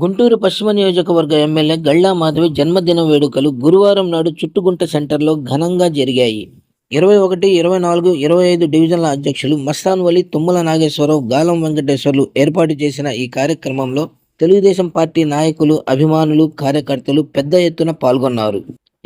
గుంటూరు పశ్చిమ నియోజకవర్గ ఎమ్మెల్యే గళ్ళా మాధవి జన్మదిన వేడుకలు గురువారం నాడు చుట్టుగుంట సెంటర్లో ఘనంగా జరిగాయి. 21, 24, 25 డివిజన్ల అధ్యక్షులు మస్తాన్ వలి, తుమ్మల నాగేశ్వరరావు, గాలం వెంకటేశ్వర్లు ఏర్పాటు చేసిన ఈ కార్యక్రమంలో తెలుగుదేశం పార్టీ నాయకులు, అభిమానులు, కార్యకర్తలు పెద్ద ఎత్తున పాల్గొన్నారు.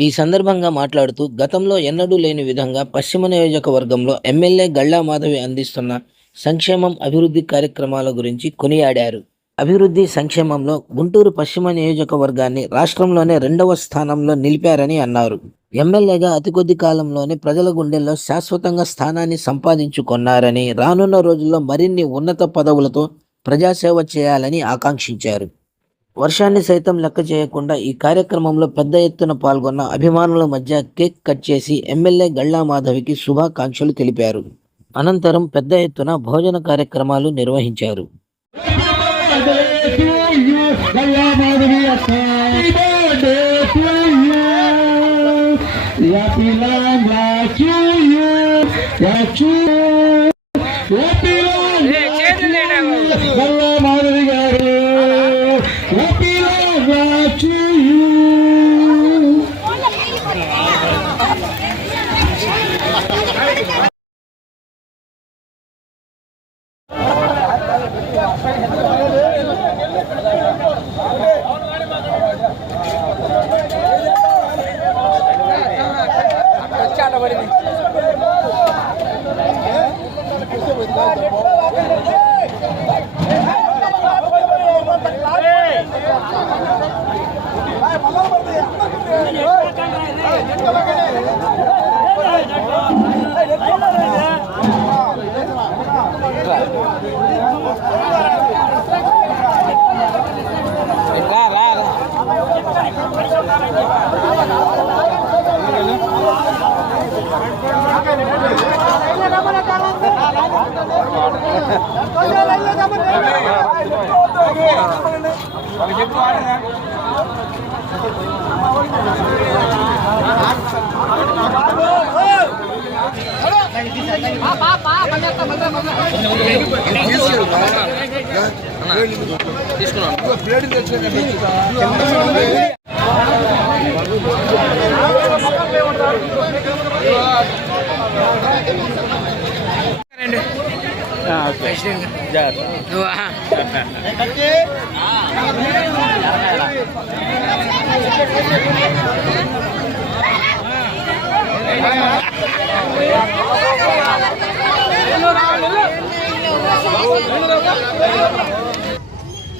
ఈ సందర్భంగా మాట్లాడుతూ గతంలో ఎన్నడూ లేని విధంగా పశ్చిమ నియోజకవర్గంలో ఎమ్మెల్యే గళ్ళా మాధవి అందిస్తున్న సంక్షేమం, అభివృద్ధి కార్యక్రమాల గురించి కొనియాడారు. అభివృద్ధి, సంక్షేమంలో గుంటూరు పశ్చిమ నియోజకవర్గాన్ని రాష్ట్రంలోనే 2వ స్థానంలో నిలిపారని అన్నారు. ఎమ్మెల్యేగా అతి కొద్ది కాలంలోనే ప్రజల గుండెల్లో శాశ్వతంగా స్థానాన్ని సంపాదించుకున్నారని, రానున్న రోజుల్లో మరిన్ని ఉన్నత పదవులతో ప్రజాసేవ చేయాలని ఆకాంక్షించారు. వర్షాన్ని సైతం లెక్క చేయకుండా ఈ కార్యక్రమంలో పెద్ద ఎత్తున పాల్గొన్న అభిమానుల మధ్య కేక్ కట్ చేసి ఎమ్మెల్యే గళ్ళా మాధవికి శుభాకాంక్షలు తెలిపారు. అనంతరం పెద్ద ఎత్తున భోజన కార్యక్రమాలు నిర్వహించారు.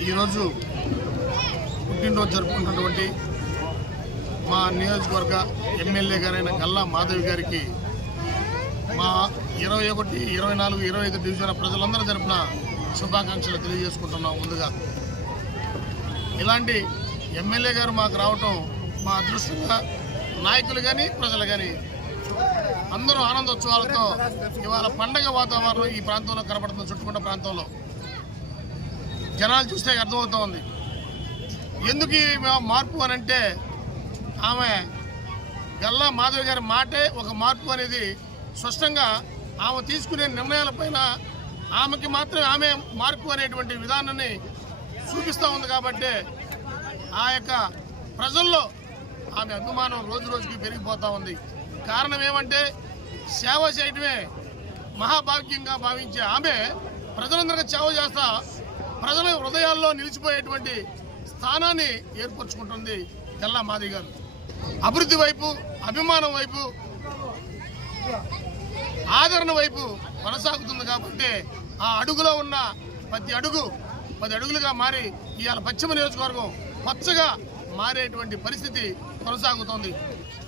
ఈరోజు పుట్టినరోజు జరుపుకుంటున్నటువంటి మా నియోజకవర్గ ఎమ్మెల్యే గారైన గల్లా మాధవి గారికి మా 21, 24, 25 డివిజన్ ప్రజలందరూ తరపున శుభాకాంక్షలు తెలియజేసుకుంటున్నాం. ముందుగా ఇలాంటి ఎమ్మెల్యే గారు మాకు రావటం మా అదృష్టంగా, నాయకులు కానీ ప్రజలు కానీ అందరూ ఆనందోత్సవాలతో ఇవాళ పండగ వాతావరణం ఈ ప్రాంతంలో కనబడుతుంది. చుట్టుపక్కల ప్రాంతంలో జనాలు చూస్తే అర్థమవుతూ ఉంది. ఎందుకు ఈ మార్పు అని అంటే ఆమె గల్లా మాధవి గారి మాటే ఒక మార్పు అనేది స్పష్టంగా ఆమె తీసుకునే నిర్ణయాలపైన ఆమెకి మాత్రమే ఆమె మార్పు అనేటువంటి విధానాన్ని చూపిస్తూ ఉంది. కాబట్టి ఆ యొక్క ప్రజల్లో ఆమె అభిమానం రోజు రోజుకి పెరిగిపోతూ ఉంది. కారణం ఏమంటే సేవ చేయడమే మహాభాగ్యంగా భావించే ఆమె ప్రజలందరికీ సేవ చేస్తా ప్రజల హృదయాల్లో నిలిచిపోయేటువంటి స్థానాన్ని ఏర్పరచుకుంటుంది గల్లా మాధవి గారు. అభివృద్ధి వైపు, అభిమానం వైపు, ఆదరణ వైపు కొనసాగుతుంది. కాబట్టి ఆ అడుగులో ఉన్న ప్రతి అడుగు 10 అడుగులుగా మారి ఇవాళ పశ్చిమ నియోజకవర్గం పచ్చగా మారేటువంటి పరిస్థితి కొనసాగుతోంది.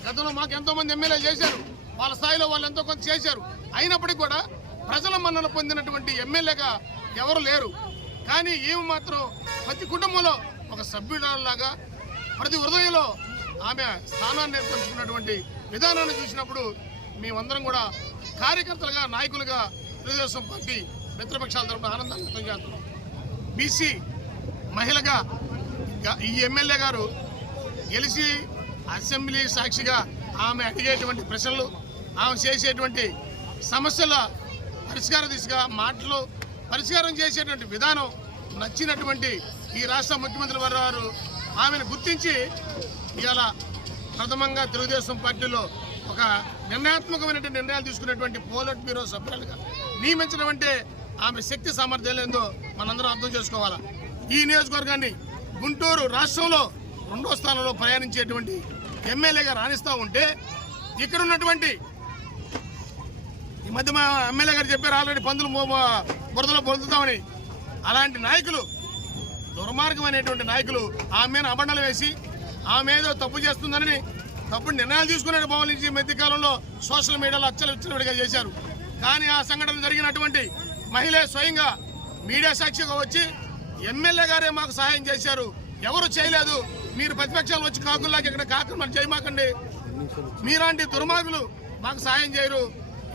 గతంలో మాకు ఎంతోమంది ఎమ్మెల్యేలు చేశారు, వాళ్ళ స్థాయిలో వాళ్ళు ఎంతో కొంత చేశారు. అయినప్పటికీ కూడా ప్రజల మన్నన పొందినటువంటి ఎమ్మెల్యేగా ఎవరు లేరు. కానీ ఈమె మాత్రం ప్రతి కుటుంబంలో ఒక సభ్యురాలాగా ప్రతి హృదయంలో ఆమె స్థానాన్ని ఏర్పరచుకున్నటువంటి విధానాన్ని చూసినప్పుడు మేమందరం కూడా కార్యకర్తలుగా, నాయకులుగా తెలుగుదేశం పార్టీ మిత్రపక్షాల తరపున ఆనందాన్ని వ్యక్తం చేస్తున్నాం. బీసీ మహిళగా ఈ ఎమ్మెల్యే గారు గెలిచి అసెంబ్లీ సాక్షిగా ఆమె అడిగేటువంటి ప్రశ్నలు, ఆమె చేసేటువంటి సమస్యల పరిష్కార దిశగా మాటలు పరిష్కారం చేసేటువంటి విధానం నచ్చినటువంటి ఈ రాష్ట్ర ముఖ్యమంత్రి వారు ఆమెను గుర్తించి ఇవాళ ప్రథమంగా తెలుగుదేశం పార్టీలో ఒక నిర్ణయాత్మకమైనటువంటి నిర్ణయాలు తీసుకునేటువంటి పోలిట్ బ్యూరో సభ్యులుగా నియమించడం అంటే ఆమె శక్తి సామర్థ్యాలు ఏందో మనందరం అర్థం చేసుకోవాలా. ఈ నియోజకవర్గాన్ని గుంటూరు రాష్ట్రంలో 2వ స్థానంలో ప్రయాణించేటువంటి ఎమ్మెల్యేగా రాణిస్తూ ఉంటే ఇక్కడ ఉన్నటువంటి ఈ మధ్య మా ఎమ్మెల్యే గారు చెప్పారు ఆల్రెడీ పందులు బురదలో పొందుతామని. అలాంటి నాయకులు, దుర్మార్గమైనటువంటి నాయకులు ఆమె మీద అబండలు వేసి ఆమె ఏదో తప్పు చేస్తుందని తప్పుడు నిర్ణయాలు తీసుకునే భావన నుంచి మధ్యకాలంలో సోషల్ మీడియాలో అచ్చలుగా చేశారు. కానీ ఆ సంఘటన జరిగినటువంటి మహిళే స్వయంగా మీడియా సాక్షిగా వచ్చి ఎమ్మెల్యే గారే మాకు సహాయం చేశారు, ఎవరు చేయలేదు, మీరు ప్రతిపక్షాలు వచ్చి కాకుల్లాగా ఇక్కడ కాకులు మరి చేయమాకండి, మీలాంటి దుర్మార్గులు మాకు సహాయం చేయరు,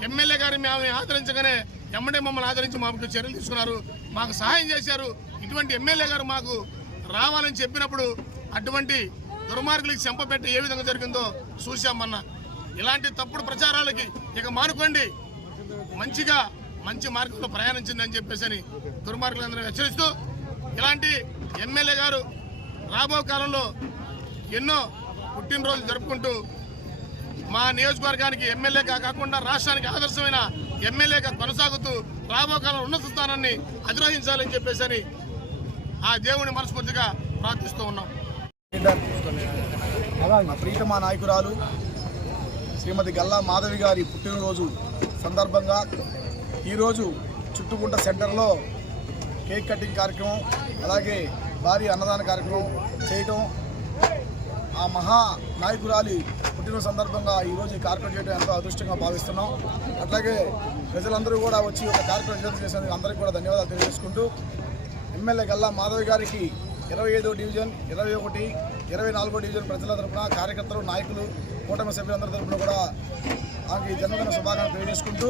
ఎమ్మెల్యే గారు మేము ఆదరించగానే ఎమ్మడే మమ్మల్ని ఆదరించి మాకు చర్యలు తీసుకున్నారు, మాకు సహాయం చేశారు, ఇటువంటి ఎమ్మెల్యే గారు మాకు రావాలని చెప్పినప్పుడు అటువంటి దుర్మార్గులకి చెంపపెట్టి ఏ విధంగా జరిగిందో చూశామన్నా. ఇలాంటి తప్పుడు ప్రచారాలకి ఇక మానుకోండి, మంచి మార్గంలో ప్రయాణించిందని చెప్పేసి దుర్మార్గులందరూ హెచ్చరిస్తూ ఇలాంటి ఎమ్మెల్యే గారు రాబో కాలంలో ఎన్నో పుట్టినరోజులు జరుపుకుంటూ మా నియోజకవర్గానికి ఎమ్మెల్యేగా కాకుండా రాష్ట్రానికి ఆదర్శమైన ఎమ్మెల్యేగా కొనసాగుతూ రాబో కాలం ఉన్నత స్థానాన్ని అధిరోహించాలని చెప్పేసి ఆ దేవుని మనస్ఫూర్తిగా ప్రార్థిస్తూ ఉన్నాం. మా ప్రీతమా నాయకురాలు శ్రీమతి గల్లా మాధవి గారి పుట్టినరోజు సందర్భంగా ఈరోజు చుట్టుకుంట సెంటర్లో కేక్ కటింగ్ కార్యక్రమం, అలాగే భారీ అన్నదాన కార్యక్రమం చేయటం, ఆ మహా నాయకురాలి పుట్టినరోజు సందర్భంగా ఈరోజు ఈ కార్యక్రమం చేయడం ఎంతో అదృష్టంగా భావిస్తున్నాం. అట్లాగే ప్రజలందరూ కూడా వచ్చి ఒక కార్యక్రమం చేసేందుకు అందరికీ కూడా ధన్యవాదాలు తెలియజేసుకుంటూ ఎమ్మెల్యే గల్లా మాధవి గారికి 25వ డివిజన్, 21, 24వ డివిజన్ ప్రజల తరఫున, కార్యకర్తలు, నాయకులు, కూటమి సభ్యులందరి తరఫున కూడా ఆమెకి జన్మదిన శుభాకాంక్షలు తెలియజేసుకుంటూ,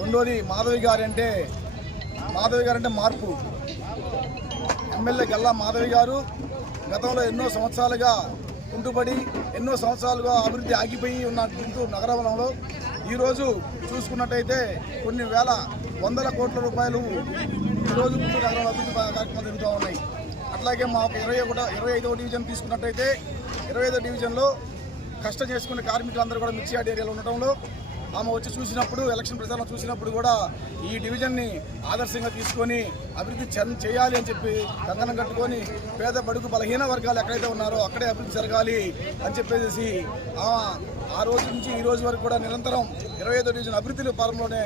రెండోది మాధవి గారు అంటే మార్పు. ఎమ్మెల్యే గల్లా మాధవి గారు గతంలో ఎన్నో సంవత్సరాలుగా కుంటుపడి ఎన్నో సంవత్సరాలుగా అభివృద్ధి ఆగిపోయి ఉన్న గుంటూరు నగరంలో ఈరోజు చూసుకున్నట్టయితే కొన్ని వందల కోట్ల రూపాయలు ఈరోజు గుంటూరు నగరంలో అభివృద్ధి కార్యక్రమాలు జరుగుతూ ఉన్నాయి. అట్లాగే మా 25వ డివిజన్ తీసుకున్నట్టయితే 25వ డివిజన్లో కష్టం చేసుకునే కార్మికులందరూ కూడా మిర్చి యార్డ్ ఏరియాలో ఉండటంలో ఆమె వచ్చి చూసినప్పుడు, ఎలక్షన్ ప్రచారం చూసినప్పుడు కూడా ఈ డివిజన్ని ఆదర్శంగా తీసుకొని అభివృద్ధి చేయాలి అని చెప్పి కంకణం కట్టుకొని పేద బడుగు బలహీన వర్గాలు ఎక్కడైతే ఉన్నారో అక్కడే అభివృద్ధి జరగాలి అని చెప్పేసి ఆ రోజు నుంచి ఈ రోజు వరకు కూడా నిరంతరం 25వ డివిజన్ అభివృద్ధి పరంలోనే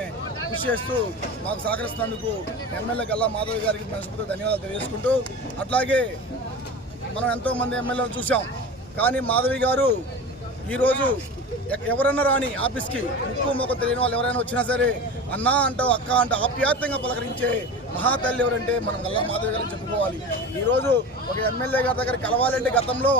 కృషి చేస్తూ మాకు సహకరిస్తున్నందుకు ఎమ్మెల్యే గల్లా మాధవి గారికి మనస్ఫూర్తిగా ధన్యవాదాలు తెలియజేసుకుంటూ, అట్లాగే మనం ఎంతోమంది ఎమ్మెల్యేలు చూసాం, కానీ మాధవి గారు ఈరోజు ఎవరన్నా రాని ఆఫీస్కి ముక్కు మొక్క తెలియని వాళ్ళు ఎవరైనా వచ్చినా సరే అన్నా అంటావు, అక్క అంటావు, ఆప్యాయంగా పలకరించే మహాతల్లి ఎవరంటే మనం గల్లా మాధవి గారిని చెప్పుకోవాలి. ఈరోజు ఒక ఎమ్మెల్యే గారి దగ్గర కలవాలంటే గతంలో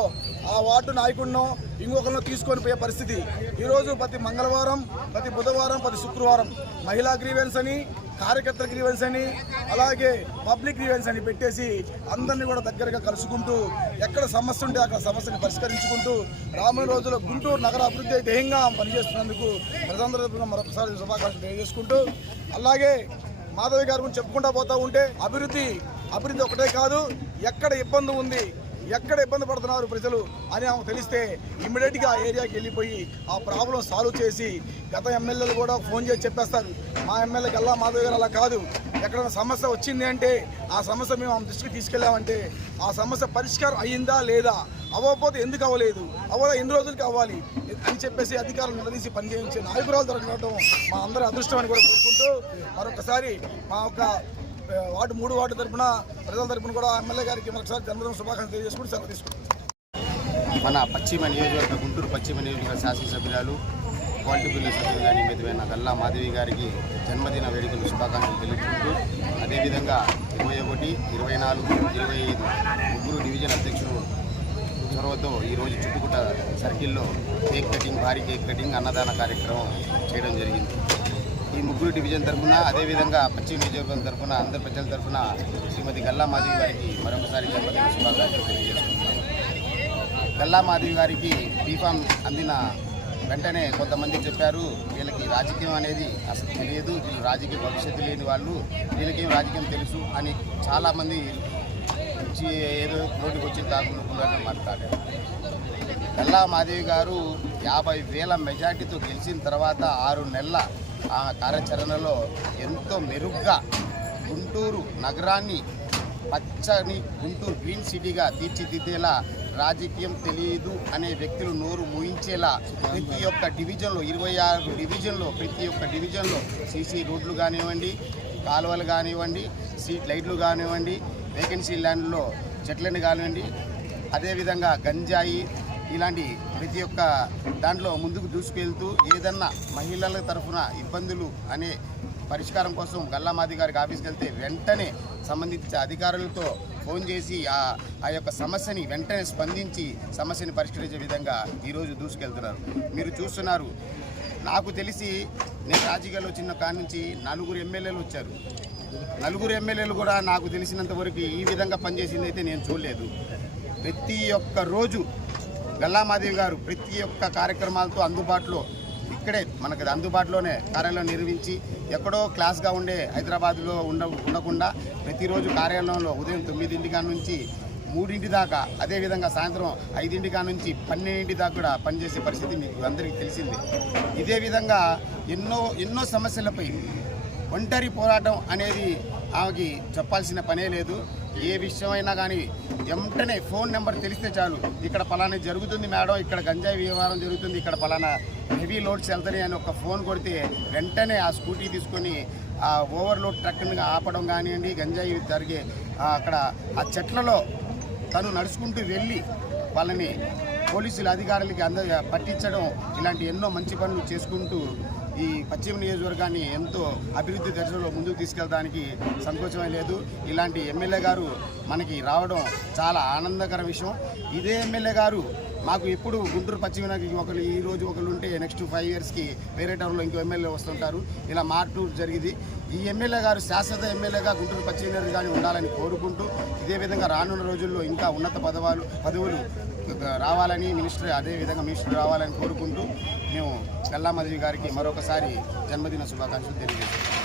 ఆ వార్డు నాయకుడినో ఇంకొకరినో తీసుకొని పోయే పరిస్థితి. ఈరోజు ప్రతి మంగళవారం, ప్రతి బుధవారం, ప్రతి శుక్రవారం మహిళా గ్రీవెన్స్ అని, కార్యకర్తల గ్రీవెన్స్ అని, అలాగే పబ్లిక్ గ్రీవెన్స్ అని పెట్టేసి అందరినీ కూడా దగ్గరగా కలుసుకుంటూ ఎక్కడ సమస్య ఉంటే అక్కడ సమస్యను పరిష్కరించుకుంటూ రాబోయే రోజుల్లో గుంటూరు నగర అభివృద్ధి ధ్యేయంగా పనిచేస్తున్నందుకు ప్రజలందరి తరపున మరొకసారి శుభాకాంక్షలు తెలియజేసుకుంటూ, అలాగే మాధవి గారి గురించి చెప్పుకుంటూ పోతూ ఉంటే అభివృద్ధి ఒకటే కాదు, ఎక్కడ ఇబ్బంది ఉంది, ఎక్కడ ఇబ్బంది పడుతున్నారు ప్రజలు అని ఆమెకు తెలిస్తే ఇమ్మీడియట్గా ఆ ఏరియాకి వెళ్ళిపోయి ఆ ప్రాబ్లం సాల్వ్ చేసి గత ఎమ్మెల్యేలు కూడా ఫోన్ చేసి చెప్పేస్తారు. మా ఎమ్మెల్యే గల్లా మాధవి గారు అలా కాదు, ఎక్కడైనా సమస్య వచ్చింది అంటే ఆ సమస్య మేము ఆమె దృష్టికి తీసుకెళ్ళామంటే ఆ సమస్య పరిష్కారం అయ్యిందా లేదా, అవ్వకపోతే ఎందుకు అవ్వలేదు, ఎన్ని రోజులకి అవ్వాలి అని చెప్పేసి అధికారులు నిలదీసి పనిచేయించే నాయకురాలు దొరకడం మా అందరి అదృష్టం అని కూడా కోరుకుంటూ మరొకసారి మా యొక్క వార్డు 3 వార్డు తరఫున ప్రజల తరఫున కూడా ఎమ్మెల్యే గారికి మరొకసారి జన్మదిన శుభాకాంక్షలు తెలియజేసుకుంటూ సెలవు తీసుకుంటాం. మన పశ్చిమ నియోజకవర్గ గుంటూరు పశ్చిమ నియోజకవర్గ శాసనసభ్యురాలు క్వాలిటీ బిల్లు సభ్యులుగా నియమితమైన గల్లా మాధవి గారికి జన్మదిన వేడుకలు శుభాకాంక్షలు తెలుపుకుంటూ, అదేవిధంగా 21, 24, 25 ముగ్గురు డివిజన్ అధ్యక్షులు చొరవతో ఈరోజు చుట్టుకుట్ట సర్కిల్లో కేక్ కటింగ్, భారీ కేక్ కటింగ్, అన్నదాన కార్యక్రమం చేయడం జరిగింది. ఈ ముగ్గురు డివిజన్ తరఫున, అదేవిధంగా పశ్చిమ నియోజకవర్గం తరఫున, అందరి ప్రజల తరఫున శ్రీమతి గల్లా మాధవి గారికి మరొకసారి జన్మదిన శుభాకాంక్షలు తెలియజేసుకుంటున్నాం. గల్లా మాధవి గారికి బీఫామ్ అందిన వెంటనే కొంతమంది చెప్పారు, వీళ్ళకి రాజకీయం అనేది అసలు తెలియదు, వీళ్ళు రాజకీయ భవిష్యత్తు లేని వాళ్ళు, వీళ్ళకేం రాజకీయం తెలుసు అని చాలామంది వచ్చి ఏదో నోటికి వచ్చిన కాకుండా మాట్లాడారు. గల్లా మాధవి గారు 50,000 మెజార్టీతో గెలిచిన తర్వాత 6 నెలల ఆ కార్యాచరణలో ఎంతో మెరుగ్గా గుంటూరు నగరాన్ని పచ్చని గుంటూరు గ్రీన్ సిటీగా తీర్చిదిద్దేలా, రాజకీయం తెలియదు అనే వ్యక్తులు నోరు మూయించేలా ప్రతి ఒక్క డివిజన్లో 26 డివిజన్లో ప్రతి ఒక్క డివిజన్లో సీసీ రోడ్లు కానివ్వండి, కాలువలు కానివ్వండి, స్ట్రీట్ లైట్లు కానివ్వండి, వేకెన్సీ ల్యాండ్లో చెట్లను కానివ్వండి, అదేవిధంగా గంజాయి ఇలాంటి ప్రతి ఒక్క దాంట్లో ముందుకు దూసుకెళ్తూ ఏదన్నా మహిళల తరఫున ఇబ్బందులు అనే పరిష్కారం కోసం గల్లా మాధవి గారికి ఆఫీస్కి వెళ్తే వెంటనే సంబంధించిన అధికారులతో ఫోన్ చేసి ఆ యొక్క సమస్యని వెంటనే స్పందించి సమస్యని పరిష్కరించే విధంగా ఈరోజు దూసుకెళ్తున్నారు. మీరు చూస్తున్నారు, నాకు తెలిసి నేను రాజకీయాల్లో వచ్చిన కాడి నుంచి 4 ఎమ్మెల్యేలు వచ్చారు. 4 ఎమ్మెల్యేలు కూడా నాకు తెలిసినంత వరకు ఈ విధంగా పనిచేసింది అయితే నేను చూడలేదు. ప్రతి ఒక్క రోజు గల్లా మాధవి గారు ప్రతి ఒక్క కార్యక్రమాలతో అందుబాటులో ఇక్కడే మనకు అందుబాటులోనే కార్యాలయం నిర్వహించి ఎక్కడో క్లాస్గా ఉండే హైదరాబాద్లో ఉండకుండా ప్రతిరోజు కార్యాలయంలో ఉదయం 9 నుంచి 3 దాకా, అదేవిధంగా సాయంత్రం 5 నుంచి 12 దాకా కూడా పనిచేసే పరిస్థితి మీకు అందరికీ తెలిసింది. ఇదే విధంగా ఎన్నో సమస్యలపై ఒంటరి పోరాటం అనేది ఆమెకి చెప్పాల్సిన పనే లేదు. ఏ విషయమైనా కానీ వెంటనే ఫోన్ నెంబర్ తెలిస్తే చాలు, ఇక్కడ పలానా జరుగుతుంది మేడం, ఇక్కడ గంజాయి వ్యవహారం జరుగుతుంది, ఇక్కడ పలానా హెవీ లోడ్స్ వెళ్తాయి అని ఒక ఫోన్ కొడితే వెంటనే ఆ స్కూటీ తీసుకొని ఆ ఓవర్లోడ్ ట్రక్ని ఆపడం కానివ్వండి, గంజాయి జరిగే అక్కడ ఆ చెట్లలో తను నడుచుకుంటూ వెళ్ళి వాళ్ళని పోలీసుల అధికారులకి పట్టించడం, ఇలాంటి ఎన్నో మంచి పనులు చేసుకుంటూ ఈ పశ్చిమ నియోజకవర్గాన్ని ఎంతో అభివృద్ధి దశలో ముందుకు తీసుకెళ్ళడానికి సంకోచమే లేదు. ఇలాంటి ఎమ్మెల్యే గారు మనకి రావడం చాలా ఆనందకర విషయం. ఇదే ఎమ్మెల్యే గారు మాకు ఎప్పుడు గుంటూరు పశ్చిమకి ఒకరు ఈరోజు ఒకరు ఉంటే నెక్స్ట్ 5 ఇయర్స్కి వేరే టౌన్లో ఇంకో ఎమ్మెల్యే వస్తుంటారు. ఇలా మార్పు జరిగింది. ఈ ఎమ్మెల్యే గారు శాశ్వత ఎమ్మెల్యేగా గుంటూరు పశ్చిమ కానీ ఉండాలని కోరుకుంటూ, ఇదే విధంగా రానున్న రోజుల్లో ఇంకా ఉన్నత పదవులు రావాలని అదేవిధంగా మినిస్టర్ రావాలని కోరుకుంటూ మేము గల్లా మాధవి గారికి మరొకసారి జన్మదిన శుభాకాంక్షలు తెలియజేస్తాం.